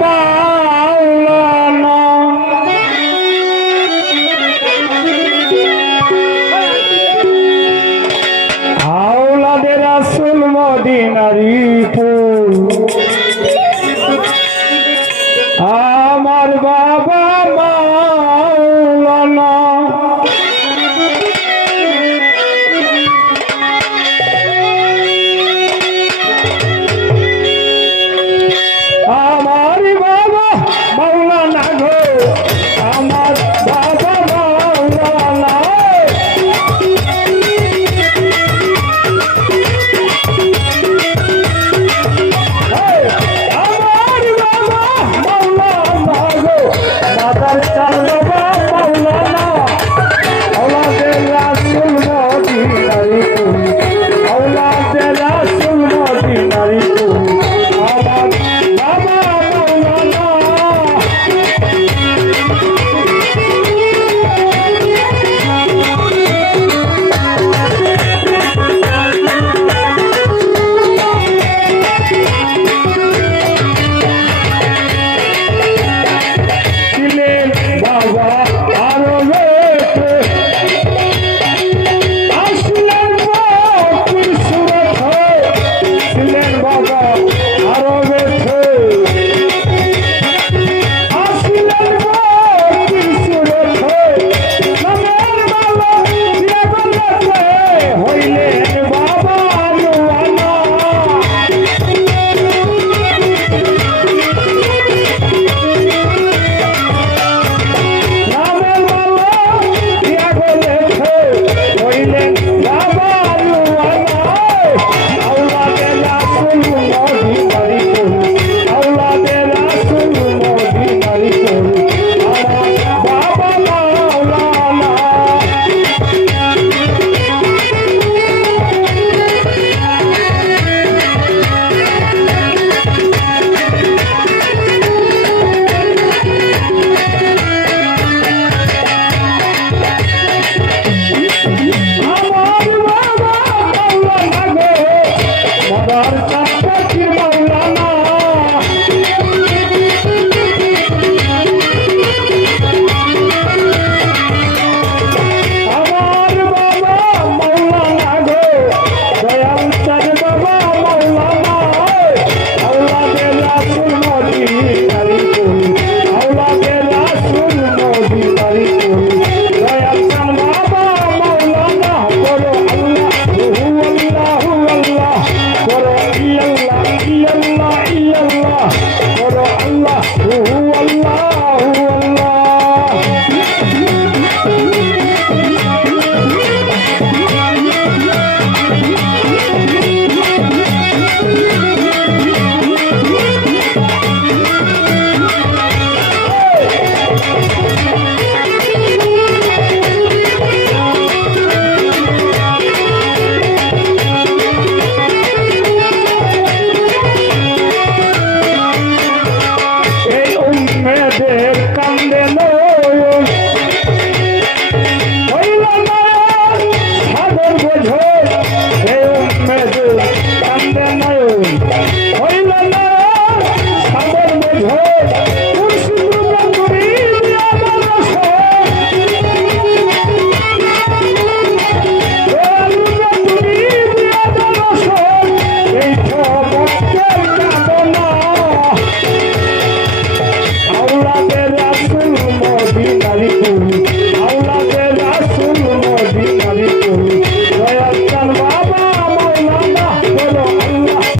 Mom! ছিলেন বাবা Mandela. Thank you.